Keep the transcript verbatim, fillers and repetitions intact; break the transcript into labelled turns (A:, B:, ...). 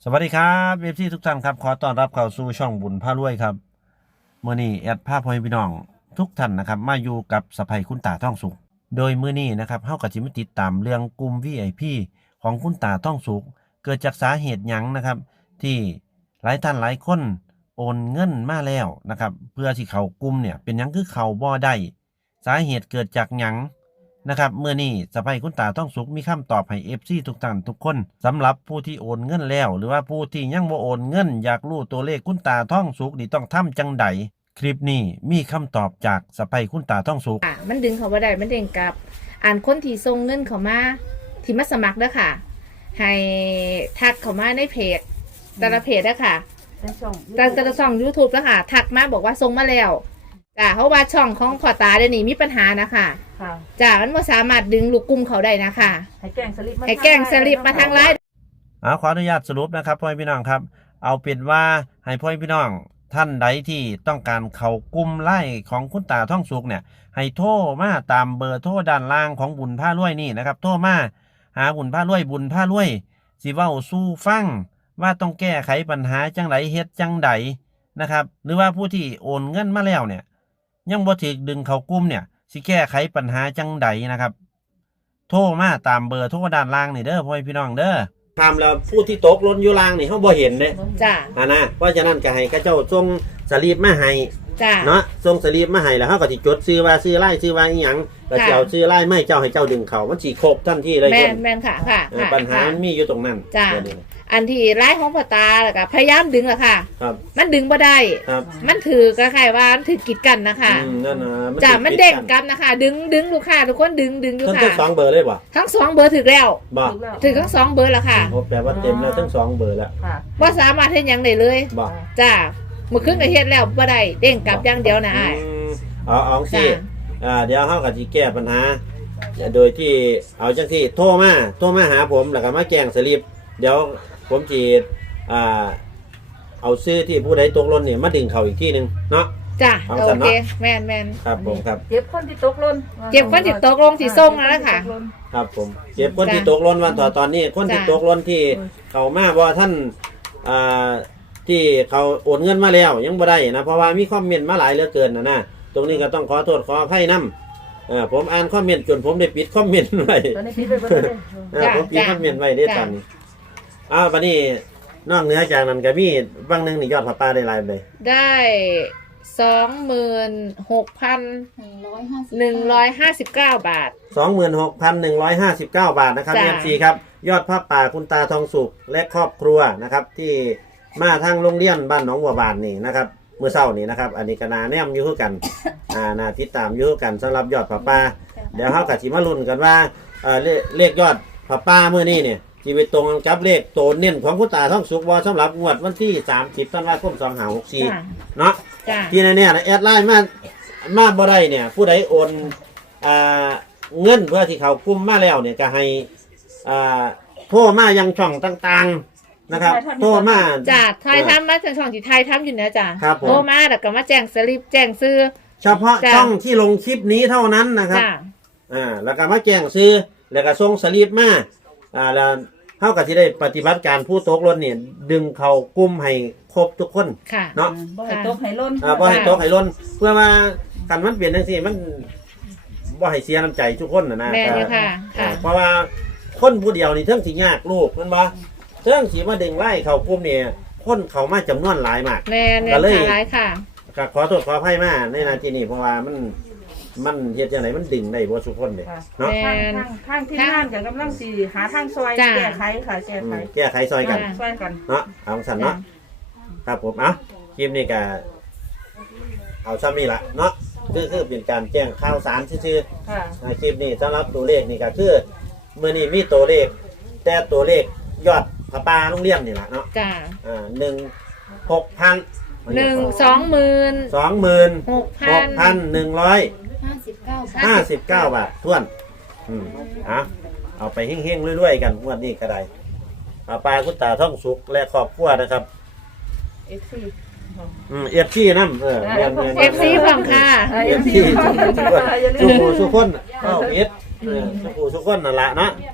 A: สวัสดีครับเอฟซีทุกท่านครับขอต้อนรับเข้าสู่ช่องบุญพารวยครับเมื่อนี้แอดภาพพ่อพี่น้องทุกท่านนะครับมาอยู่กับสะใภ้คุณตาท่องสุขโดยมื้อนี้นะครับเฮาก็สิมาติดตามเรื่องกลุ่ม วี ไอ พี ของคุณตาท่องสุขเกิดจากสาเหตุหยังนะครับที่หลายท่านหลายคนโอนเงินมาแล้วนะครับเพื่อที่เขากลุ่มเนี่ยเป็นหยังคือเขาบ่ได้สาเหตุเกิดจากหยังนะครับเมื่อนี้สะใภ้คุณตาท่องสุขมีคำตอบให้ เอฟ ซี ทุกท่านทุกคนสำหรับผู้ที่โอนเงินแล้วหรือว่าผู้ที่ยังบ่โอนเงินอยากรู้ตัวเลขคุณตาท่องสุขนี่ต้องทำจังใดคลิปนี้มีคำตอบจากสะใภ้คุณตาท่องสุข
B: ค่ะมันดึงเขาบ่ได้มันเด้งกลับอ่านคนที่ส่งเงินเขามาที่มาสมัครเด้อค่ะ ให้ทักเขามาในเพจแต่ละเพจเด้อค่ะแต่แต่ละช่อง YouTube แล้วค่ะทักมาบอกว่าส่งมาแล้วจ้ะเพราะว่าช่องของพ่อตาเดี๋ยวนี้มีปัญหานะคะจ้ะมันบ่สามารถดึงลูกกลุ่มเขาได้นะคะ
C: ให้แกล้งสลิปมา
B: ให้แกล้งสลิปมาทางไลน์
A: อ่าขออนุญาตสรุปนะครับพ่อพี่น้องครับเอาเป็นว่าให้พ่อพี่น้องท่านใดที่ต้องการเข้ากลุ่มไล่ของคุณตาท่องสุขเนี่ยให้โทรมาตามเบอร์โทรด้านล่างของบุญผ้ารวยนี่นะครับโทรมาหาบุญผ้ารวยบุญผ้ารวยสิเว้าสู้ฟังว่าต้องแก้ไขปัญหาจังไดเฮ็ดจังใดนะครับหรือว่าผู้ที่โอนเงินมาแล้วเนี่ยยังบ่ถูกดึงเข้ากลุ่มเนี่ยสิแก้ไขปัญหาจังใดนะครับโทรมาตามเบอร์โทรด้านล่างนี่เด้อพ่อพี่น้องเด้อทำแล้วผู้ที่ตกหล่นอยู่ล่างนี่เขาบ่เห็นเด้
B: จ้ะ
A: อ่านะเพราะฉะนั้นก็ให้เขาเจ้าส่งสลิปมาให้
B: จ้ะ
A: เนาะส่งสลิปมาให้แล้วเขาก็สิจดชื่อว่าชื่อไล่ชื่อว่าอีหยังแล้วสิเอาชื่อไล่ไม่เจ้าให้เจ้าดึงเขามันสิครบทันทีเลย
B: แม่
A: คน
B: นแม่นค่ะค่ะ
A: เออ
B: ค่ะ
A: ปัญหามันมีอยู่ตรงนั้น
B: จ้ะ
A: เดี๋ยวนี้
B: อันที่ไลน์ของพ่อตาแล้วก็พยายามดึงแหละค่ะ
A: ครับ
B: มันดึงบ่ได้
A: ครับ
B: มันถือก็คล้ายว่ามันถือกีดกันนะคะ
A: อืมนั่นนะ
B: จ้ะ
A: ติ
B: มันเด้ง
A: ติ
B: กันนะคะ ดึงดึงลูกค้าทุกคนดึงดึงอยู่
A: ทั้ง
B: ค่ะ
A: ทั้งสองเบอร์เลยบ่
B: ทั้งสองเบอร์ถึกแล้ว
A: บ่
B: ถึงทั้งสองเบอร์แล้วค่ะ
A: โอ้แปลว่าเต็มแล้วทั้งสองเบอร์แล้ว
C: ค่ะ
B: ว่าสามารถเฮ็ดหยังได้เลย
A: บ่
B: จ้าเมื่อคืนก็เฮ็ดแล้วบ่ได้เด้งกลับอย่างเดียวนะอ้าย
A: อืมเอาเอาสิ
B: จ้ะ
A: อ่าเดี๋ยวเฮาก็สิแก้ปัญหาโดยที่เอาจังที่โทรมาโทรมาหาผมแล้วก็มาแจ้งสลิปเดี๋ยวผมสิอ่าเอาซื้อที่ผู้ใดตกหล่นเนี่ยมาดึงเขาอีกที่หนึงเนาะ
B: จ้า
A: เอา
B: โอ
A: ซะเนาะ
B: เคแม่นแม่น
A: ครับผมครับ
C: เจ็บคนที่ตกหล่น
B: เจ็บคนที่ตกลงที่ส่งนั่นแหละค่ะ
A: ครับผมเก็บคนที่ตกหล่นวันต่อตอนนี้คนที่
B: จ้ะ
A: ตกหล่นที่เขามาว่าท่านอ่าที่เขาโอนเงินมาแล้วยังบ่ได้นะเพราะว่ามีคอมเมนต์มาหลายเหลือเกินนะนะตรงนี้ก็ต้องขอโทษขออภัยนำเออผมอ่านคอมเมนต์จนผมได้ปิดคอมเมนต์ไว้
C: ตอนนี้ปิดไปเบิดเลย
A: เออผมปิดคอมเมนต์ไว้ได้ตอนนี้อ้าววันนี้นอกเหนือจากนั้นก็มีบางหนึงนี่ยอดผ้าป่าได้หลายเลย
B: ได้สองหมื่นหกพัน
D: หนึ่งร้อยห้าสิบ
B: หนึ่งร้อยห้าสิบเก้าบาท
A: สองหมื่นหกพันหนึ่งร้อยห้าสิบเก้าบาทนะครับ
B: จ้ะ
A: เอฟซีครับยอดผ้าป่าคุณตาทองสุขและครอบครัวนะครับที่มาทางโรงเรียนบ้านหนองบัวบานนี่นะครับเมื่อเช้านี่นะครับอันนี้ก็นาแนมอยู่คือกัน อ่านาติดตามอยู่คือกันสำหรับยอดผ้าป่าเดี๋ยวเฮากับสิมาลุ้นกันว่าเอ่อเลเลขยอดผ้าป่ามื้อนี้เนี่ยสิไปตรงกับเลขโตเน้นของคุณตาทองสุขบ่สำหรับงวดวันที่สามสิบธันวาคมสองห้าหกสี่
B: จ้า
A: เนาะ
B: จ้า
A: ที่แน่ๆนะแอดไลน์มามาบ่ได้เนี่ยผู้ใดโอนอ่าเงินเพื่อที่เขากุ้มมาแล้วเนี่ยก็ให้อ่าโทรมายังช่องต่างๆนะครับโทรมา
B: จ้าไทยทำมาจากช่องที่ไทยทำอยู่นะจ้า
A: ครับผม
B: โทรมาแล้วก็มาแจ้งสลิปแจ้งซื้อ
A: เฉพาะ
B: จ้ะ
A: ช่องที่ลงคลิปนี้เท่านั้นนะครับ
B: จ้า
A: อ่าแล้วก็มาแจ้งซื้อแล้วก็ส่งสลิปมาอ่าแล้วเท่ากับที่ได้ปฏิบัติการผู้ตกหล่นเนี่ยดึงเขากุ้มให้ครบทุกคน
B: ค่ะ
A: เนาะ
C: บ่ให้ตกให้หล่น
A: อ่าบ่ให้ตกให้หล่นเพื่อว่าคันมันเปลี่ยนจังซี่มันบ่ให้เสียน้ำใจทุกคนนะนะ
B: แม่นอยู่ค่ะ
A: อ่า
B: ค่ะ
A: เพราะว่าคนผู้เดียวนี่เทิงสิยากลูกแมันบ่เทิงสิมาดึงไล่เขากลุ่มนี่คนเขามาจำนวนหลายมาก
B: แม่นแม่
A: ก็
B: น
A: เลย
B: ค่ะหลายค่ะ
A: ก็ขอโทษขออภัยมาในนาทีนี้เพราะว่ามันมันเฮ็ดจังไดมันดึงได้บ่ทุกคนเด้เนาะ
B: แม่
C: ทางทางทางที่งานอย่างกำลังสิหาทางซอย
B: จ้ะ
C: แก้ไขค่ะแก้
A: อื
C: ไข
A: มแก้ไขซอยกัน
B: จ้ะ
C: ซอยกัน
A: เนาะเอาสั่นเนาะครับผมเอ้าคลิปนี้ก็เอาซ้ำนี่ล่ะเนาะคือคือเป็นการแจ้งข่าวสารซื่อๆ
C: ค่ะ
A: ในคลิปนี้สำหรับตัวเลขนี่ก็คือเมื่อนี้มีตัวเลขแต่ตัวเลขยอดผ้าป่าโรงเรียนนี่แหละเนาะ
B: จ้า
A: อ่าหนึ่งหกพัน
B: หนึ่งสองหมื่น
A: สองหมื่น
B: หก
A: ห
B: พั
A: ก
B: น
A: พันหนึ่งร้อย
D: ห้าสิบเก้า
A: ห้าสิบเก้าบาทท้วนอืมอ่ะเอาไปเฮ้งๆรวยๆกันงวดนี้ก็ได้ผ้าป่าคุณตาท่องสุขและครอบครัวนะครับ
C: เอฟซี
A: อืมเอฟซีน้ำเออแม่นๆ
B: เอฟซีฝั่งค่ะ
A: เอฟซีทุกคนทุกคนสุขูสุขคนเอ้าเอ็ดเออสุขูสุขคนนั่นละเนาะ
C: ค